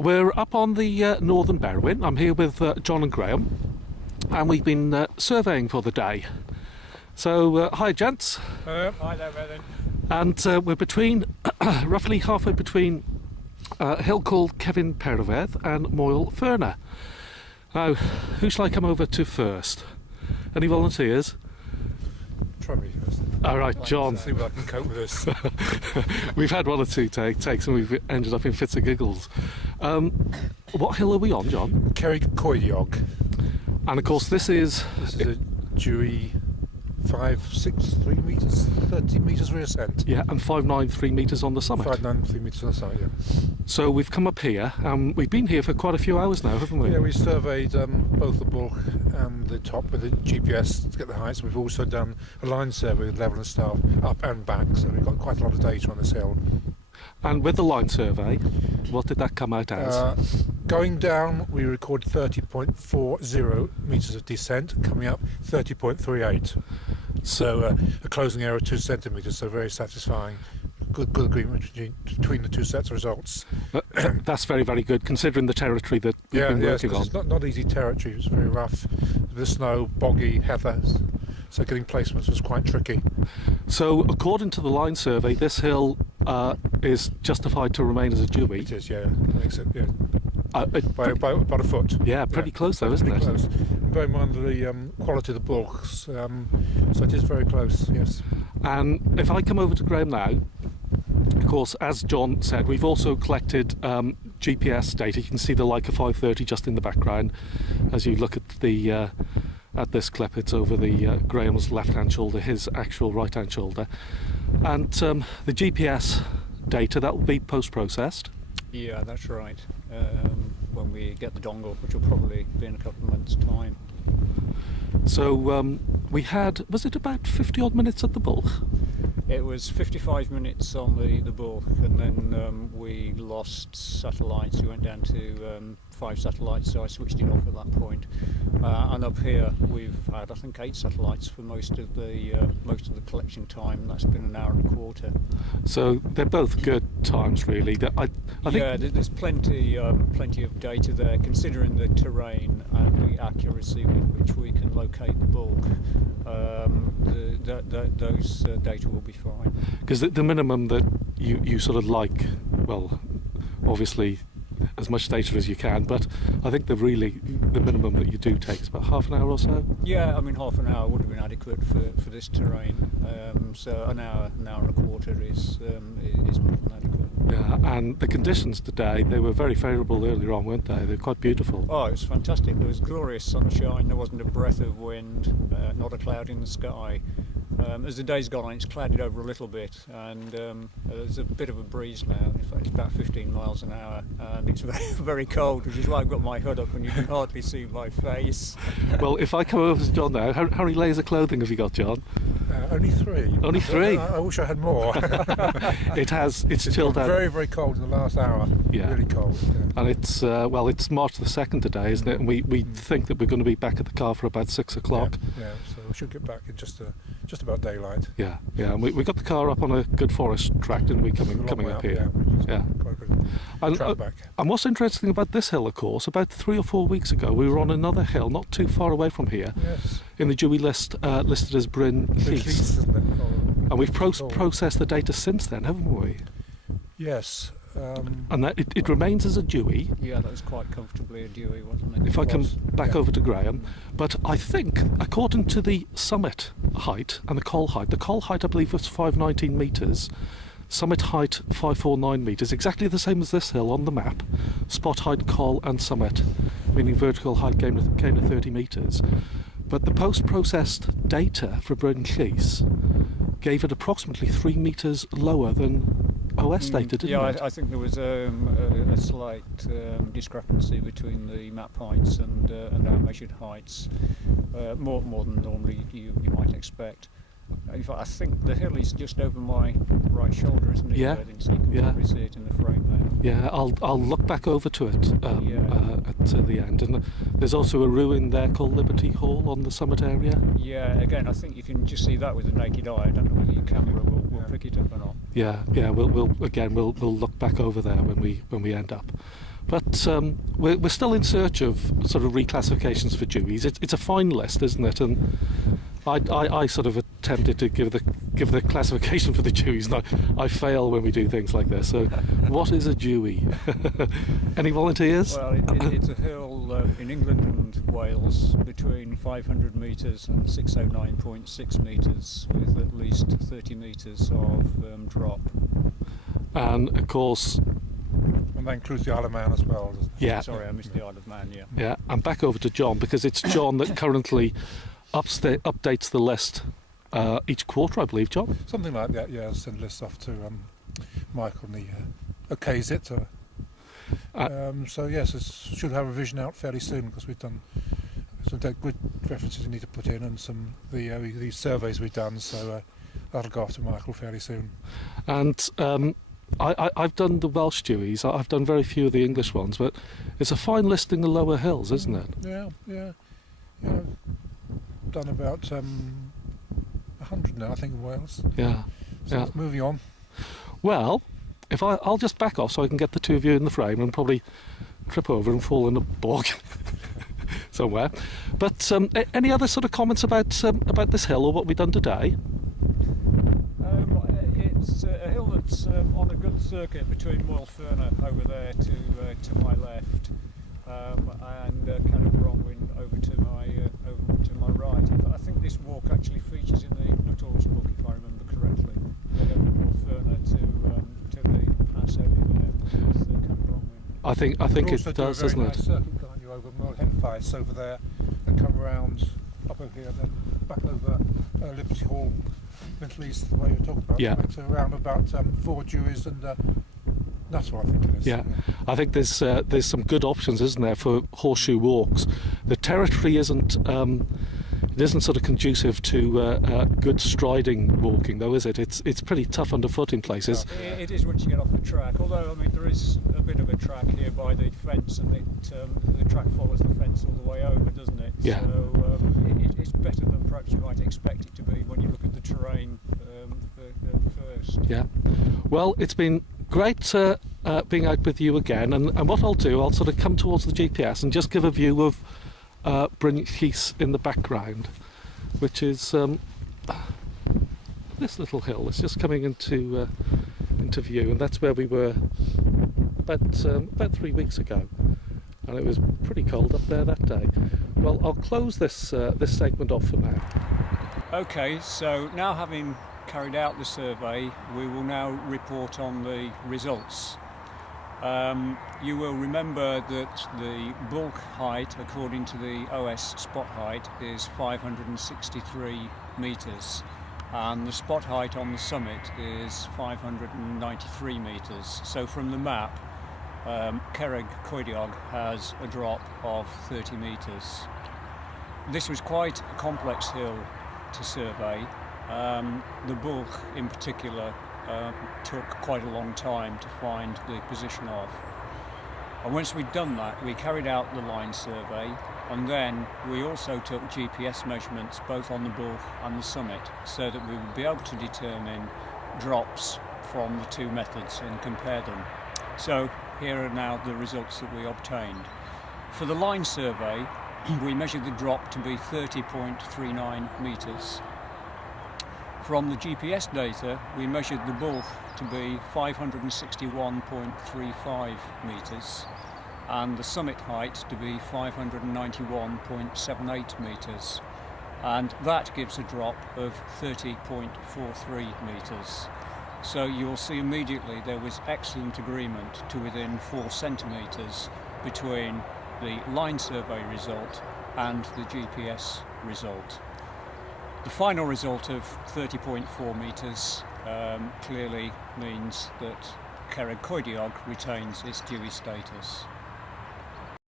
We're up on the northern Berwyn. I'm here with John and Graham, and we've been surveying for the day. So, hi gents. Hi there, Berwyn. And we're between, roughly halfway between a hill called Cefn Perwedd and Moel Ferner. Now, who shall I come over to first? Any volunteers? Try me first. All right, John. See what I can cope with this. We've had one or two takes and we've ended up in fits of giggles. What hill are we on, John? Cerrig Coediog. And of course this is a Dewey 563 metres, 30 metres reascent. Yeah, and 593 metres on the summit. 593 metres on the summit, yeah. So we've come up here, we've been here for quite a few hours now, haven't we? Yeah, we surveyed both the bulk and the top with the GPS to get the heights. We've also done a line survey with level and staff up and back, so we've got quite a lot of data on this hill. And with the line survey, what did that come out as? Going down, we recorded 30.40 metres of descent, coming up 30.38. So a closing error of 2 centimetres, so very satisfying. Good agreement between the two sets of results. That's very, very good, considering the territory that we've been working on. It's not easy territory. It was very rough. The snow, boggy, heather, so getting placements was quite tricky. So, according to the line survey, this hill is justified to remain as a Dewey. It is, yeah. Makes it, yeah. By about a foot. Yeah, pretty close though, isn't it? Close. Bear in mind the quality of the bulks, so it is very close, yes. And if I come over to Graham now, of course, as John said, we've also collected GPS data. You can see the Leica 530 just in the background. As you look at the at this clip, it's over the Graham's left-hand shoulder, his actual right-hand shoulder, and the GPS data that will be post-processed. Yeah, that's right. When we get the dongle, which will probably be in a couple of months' time. So we had, was it about 50 odd minutes at the bulk? It was 55 minutes on the bulk, and then we lost satellites. We went down to 5 satellites, so I switched it off at that point. And up here we've had, I think, 8 satellites for most of the collection time. That's been an hour and a quarter. So they're both good times, really. I think yeah, there's plenty of data there, considering the terrain and the accuracy with which we can locate the bulk. Those data will be fine. Because the minimum that you sort of like, well, obviously as much data as you can, but I think the minimum that you do take is about half an hour or so. Yeah, I mean half an hour would have been adequate for this terrain. So an hour and a quarter is more than adequate. Yeah, and the conditions today, they were very favourable earlier on, weren't they? They were quite beautiful. Oh, it was fantastic. There was glorious sunshine. There wasn't a breath of wind, not a cloud in the sky. As the day's gone on, it's clouded over a little bit, and there's a bit of a breeze now. In fact, it's about 15 miles an hour, and it's very, very cold, which is why I've got my hood up and you can hardly see my face. Well, if I come over to John now, how many layers of clothing have you got, John? Only 3. Only 3? I wish I had more. It's chilled out. Very, very cold in the last hour. Yeah. Really cold. Yeah. And it's it's March the 2nd today, isn't it? And we think that we're going to be back at the car for about 6 o'clock. Yeah, so we should get back in just about daylight. Yeah, and we got the car up on a good forest track, didn't we, coming up here? Yeah. Quite good track back. And what's interesting about this hill, of course, about 3 or 4 weeks ago, we were on another hill not too far away from here. Yes. In the Dewey list, listed as Bryn Llys. Isn't it? And we've processed the data since then, haven't we? Yes. And that it remains as a Dewey. Yeah, that was quite comfortably a Dewey, wasn't it? If I come back over to Graham. But I think, according to the summit height and the col height I believe was 519 metres, summit height 549 metres, exactly the same as this hill on the map. Spot height, col and summit, meaning vertical height gain of 30 metres. But the post-processed data for Bryn Llys gave it approximately 3 metres lower than OS data, didn't it? Yeah, I think there was a slight discrepancy between the map heights and our measured heights, more than normally you might expect. In fact, I think the hill is just over my right shoulder, isn't it? Yeah. So you can probably see it in the frame there. Yeah, I'll look back over to it at the end. And there's also a ruin there called Liberty Hall on the summit area. Yeah, again, I think you can just see that with the naked eye. I don't know whether your camera will pick it up or not. Yeah, we'll look back over there when we end up. But we're still in search of sort of reclassifications for Deweys. It's a fine list, isn't it? And I sort of attempted to give the classification for the Deweys, and I fail when we do things like this. So, what is a Dewey? Any volunteers? Well, it's a hill in England and Wales between 500 metres and 609.6 metres, with at least 30 metres of drop. And of course, And that includes the Isle of Man as well, doesn't it? yeah, Sorry, I missed the Isle of Man. Yeah. yeah. And back over to John, because it's John that currently updates the list each quarter, I believe, John. Something like that, yeah. I'll send lists off to Michael and the okays it. So yes, it should have a revision out fairly soon, because we've done some good references we need to put in, and some these surveys we've done. So that'll go off to Michael fairly soon. And I've done the Welsh Deweys. I've done very few of the English ones, but it's a fine list in the lower hills, isn't it? Yeah. Done about 100 now, I think, in Wales. Yeah. So Yeah. it's moving on. Well, if I'll just back off so I can get the two of you in the frame and probably trip over and fall in a bog somewhere. But any other sort of comments about this hill or what we've done today? It's a hill that's on a good circuit between Moylferner over there to my left, and kind of Berwyn over to my right. I think this walk actually features in the Nuttall's book, if I remember correctly. From Moylferner to the pass over there with kind of Berwyn. I think it does, doesn't it? Nice circuit, can't you, over Moorhenfice over there, and come round up over here, then back over Liberty Hall, Middle East, the way you're talking about. Yeah. So around about 4 Deweys and that's what I think it is. Yeah, I think there's some good options, isn't there, for horseshoe walks. The territory isn't sort of conducive to good striding walking, though, is it? It's pretty tough underfoot in places. It is once you get off the track. Although, I mean, there is a bit of a track here by the fence, and the track follows the fence all the way over, doesn't it? Yeah. So it's better than perhaps you might expect it to be when you look at the terrain first. Yeah. Well, it's been great being out with you again, and what I'll do, I'll sort of come towards the GPS and just give a view of Bryn Llys in the background, which is this little hill. It's just coming into view, and that's where we were about 3 weeks ago, and it was pretty cold up there that day. Well, I'll close this segment off for now. Okay, so now having carried out the survey, we will now report on the results. You will remember that the bulk height, according to the OS spot height, is 563 metres, and the spot height on the summit is 593 metres. So from the map, Cerrig Coediog has a drop of 30 metres. This was quite a complex hill to survey. The bulk in particular took quite a long time to find the position of. And once we'd done that, we carried out the line survey, and then we also took GPS measurements both on the bulk and the summit, so that we would be able to determine drops from the two methods and compare them. So here are now the results that we obtained. For the line survey, we measured the drop to be 30.39 metres. From the GPS data, we measured the bulk to be 561.35 metres and the summit height to be 591.78 metres, and that gives a drop of 30.43 metres. So you'll see immediately there was excellent agreement to within 4 centimetres between the line survey result and the GPS result. The final result of 30.4 metres clearly means that Cerrig Coediog retains its Dewey status.